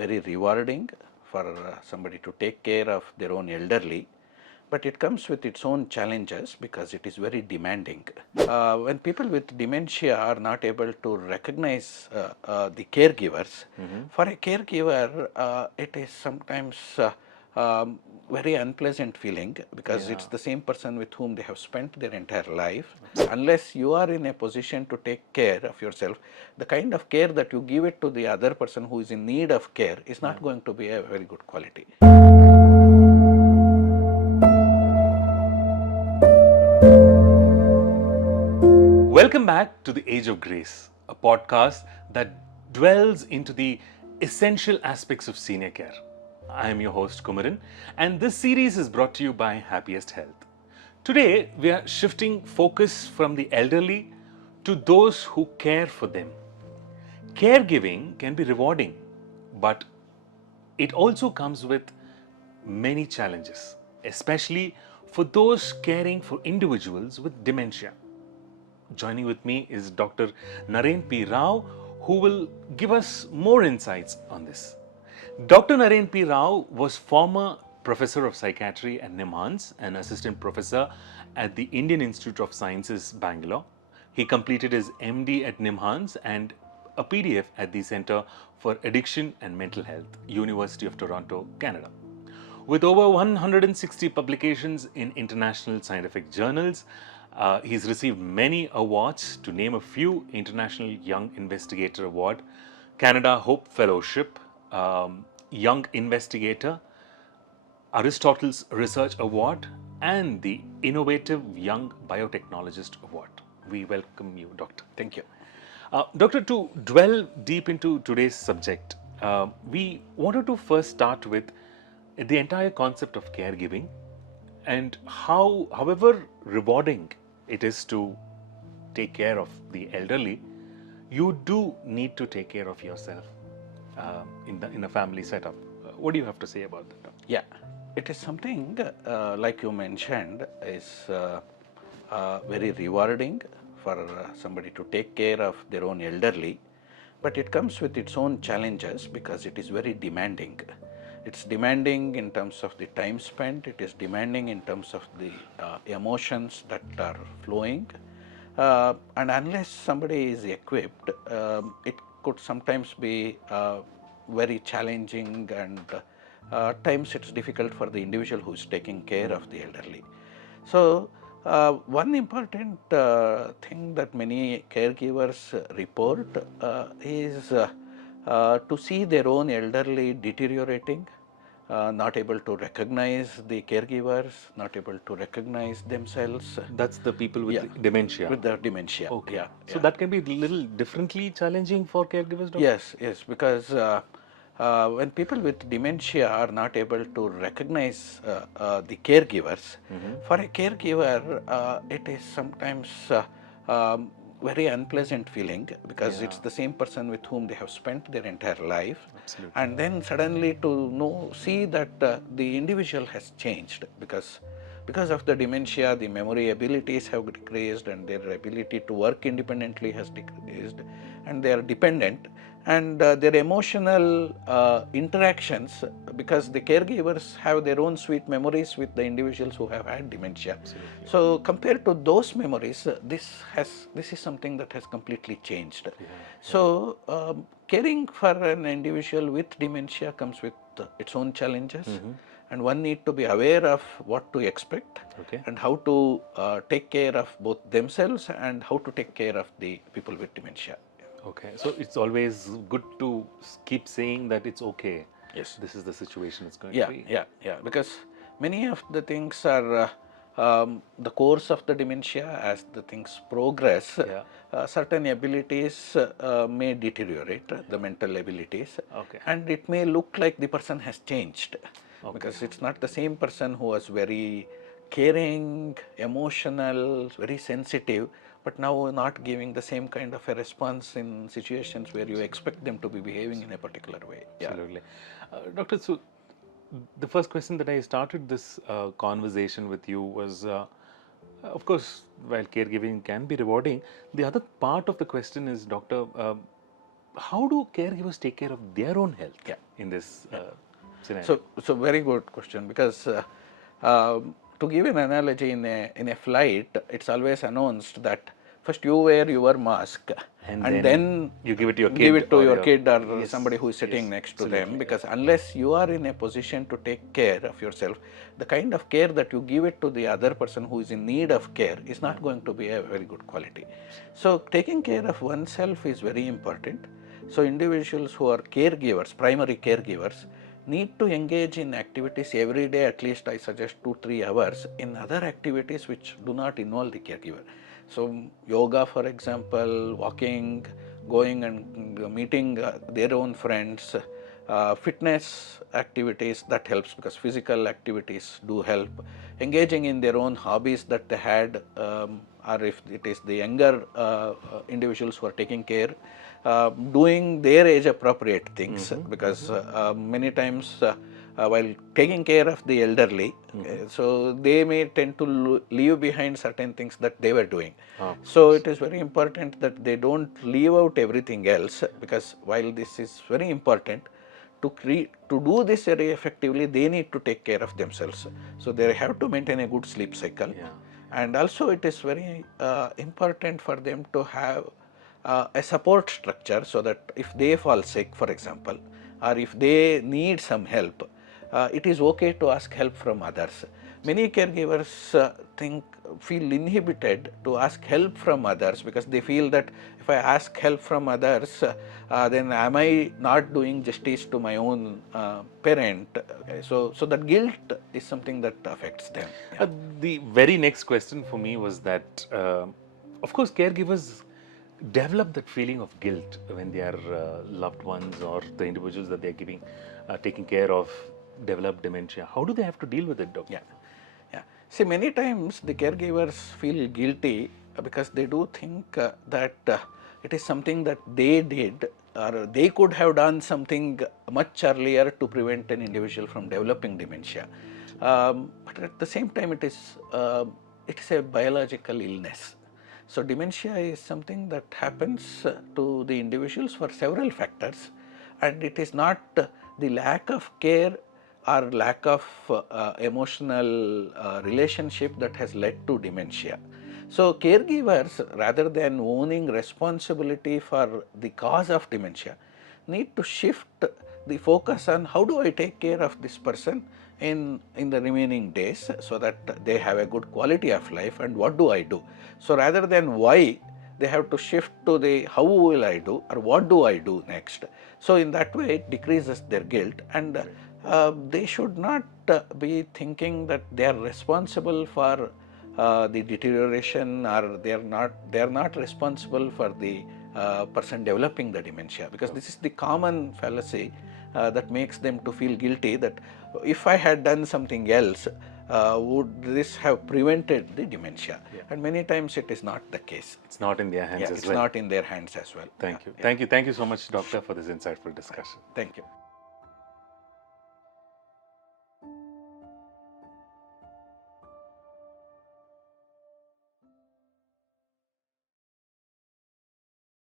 very rewarding for somebody to take care of their own elderly, but it comes with its own challenges because it is very demanding. When people with dementia are not able to recognize the caregivers, for a caregiver, it is sometimes very unpleasant feeling because it's the same person with whom they have spent their entire life. Unless you are in a position to take care of yourself, the kind of care that you give it to the other person who is in need of care is not going to be a very good quality. Welcome back to The Age of Grace, a podcast that dwells into the essential aspects of senior care. I am your host Kumaran, and this series is brought to you by Happiest Health. Today, we are shifting focus from the elderly to those who care for them. Caregiving can be rewarding, but it also comes with many challenges, especially for those caring for individuals with dementia. Joining with me is Dr. Naren P Rao, who will give us more insights on this. Dr. Naren P Rao was former professor of psychiatry at NIMHANS and assistant professor at the Indian Institute of Sciences, Bangalore. He completed his MD at NIMHANS and a PDF at the Center for Addiction and Mental Health, University of Toronto, Canada. With over 160 publications in international scientific journals, he's received many awards, to name a few: International Young Investigator Award, Canada Hope Fellowship, Young Investigator, Aristotle's Research Award, and the Innovative Young Biotechnologist Award. We welcome you, Doctor. Thank you. Doctor, to dwell deep into today's subject, we wanted to first start with the entire concept of caregiving and how, however rewarding it is to take care of the elderly, you do need to take care of yourself in a family setup. What do you have to say about that? Yeah, it is something like you mentioned is very rewarding for somebody to take care of their own elderly, but it comes with its own challenges because it is very demanding. It's demanding in terms of the time spent, it is demanding in terms of the emotions that are flowing, and unless somebody is equipped, it could sometimes be very challenging, and at times it's difficult for the individual who is taking care of the elderly. So, one important thing that many caregivers report is to see their own elderly deteriorating, not able to recognize the caregivers, not able to recognize themselves. That's the people with dementia. With the dementia. Okay. Yeah. So that can be a little differently challenging for caregivers, Doctor? Yes, because when people with dementia are not able to recognize the caregivers, for a caregiver, it is sometimes very unpleasant feeling because it's the same person with whom they have spent their entire life. Absolutely. And then suddenly to see that the individual has changed because of the dementia, the memory abilities have decreased and their ability to work independently has decreased, and they are dependent, and their emotional interactions, because the caregivers have their own sweet memories with the individuals who have had dementia. Absolutely. So compared to those memories, this is something that has completely changed. So caring for an individual with dementia comes with its own challenges, and one need to be aware of what to expect and how to take care of both themselves and how to take care of the people with dementia. Okay, so it's always good to keep saying that it's okay. Yes. This is the situation it's going to be. Yeah, because many of the things are the course of the dementia. As the things progress, certain abilities may deteriorate, the mental abilities, and it may look like the person has changed because it's not the same person who was very caring, emotional, very sensitive, but now not giving the same kind of a response in situations where you expect them to be behaving in a particular way. Absolutely. Doctor, so the first question that I started this conversation with you was, of course, while caregiving can be rewarding, the other part of the question is, Doctor, how do caregivers take care of their own health Yeah. in this scenario? So very good question, because to give an analogy, in a flight, it's always announced that first you wear your mask, and then you give it to your give kid it to or your your- kid or Yes, somebody who is sitting yes, next to absolutely, them, yeah. because unless you are in a position to take care of yourself, the kind of care that you give it to the other person who is in need of care is not going to be a very good quality. So taking care of oneself is very important. So individuals who are caregivers, primary caregivers, need to engage in activities every day, at least I suggest 2-3 hours, in other activities which do not involve the caregiver. So yoga, for example, walking, going and meeting their own friends, fitness activities, that helps, because physical activities do help. Engaging in their own hobbies that they had, or if it is the younger individuals who are taking care, doing their age appropriate things, because many times while taking care of the elderly, so they may tend to leave behind certain things that they were doing. So it is very important that they don't leave out everything else, because while this is very important, to do this very effectively, they need to take care of themselves. So they have to maintain a good sleep cycle. Yeah. And also it is very important for them to have a support structure, so that if they fall sick, for example, or if they need some help, it is okay to ask help from others. Many caregivers feel inhibited to ask help from others, because they feel that if I ask help from others, then am I not doing justice to my own parent? So that guilt is something that affects them. Yeah. The very next question for me was that, of course, caregivers develop that feeling of guilt when their loved ones or the individuals that they're taking care of develop dementia. How do they have to deal with it, doctor? Yeah, yeah. See, many times the caregivers feel guilty because they do think that it is something that they did, or they could have done something much earlier to prevent an individual from developing dementia. But at the same time, it is a biological illness. So dementia is something that happens to the individuals for several factors, and it is not the lack of care or lack of emotional relationship that has led to dementia. So caregivers, rather than owning responsibility for the cause of dementia, need to shift the focus on how do I take care of this person in the remaining days, so that they have a good quality of life, and what do I do. So rather than why, they have to shift to the how will I do, or what do I do next. So in that way it decreases their guilt, and they should not be thinking that they are responsible for the deterioration, or they are not responsible for the person developing the dementia, because this is the common fallacy that makes them to feel guilty, that if I had done something else, would this have prevented the dementia? Yeah. And many times it is not the case. It's not in their hands Yeah, as it's well. not in their hands as well. Thank Yeah, you. Thank you so much, doctor, for this insightful discussion. Thank you.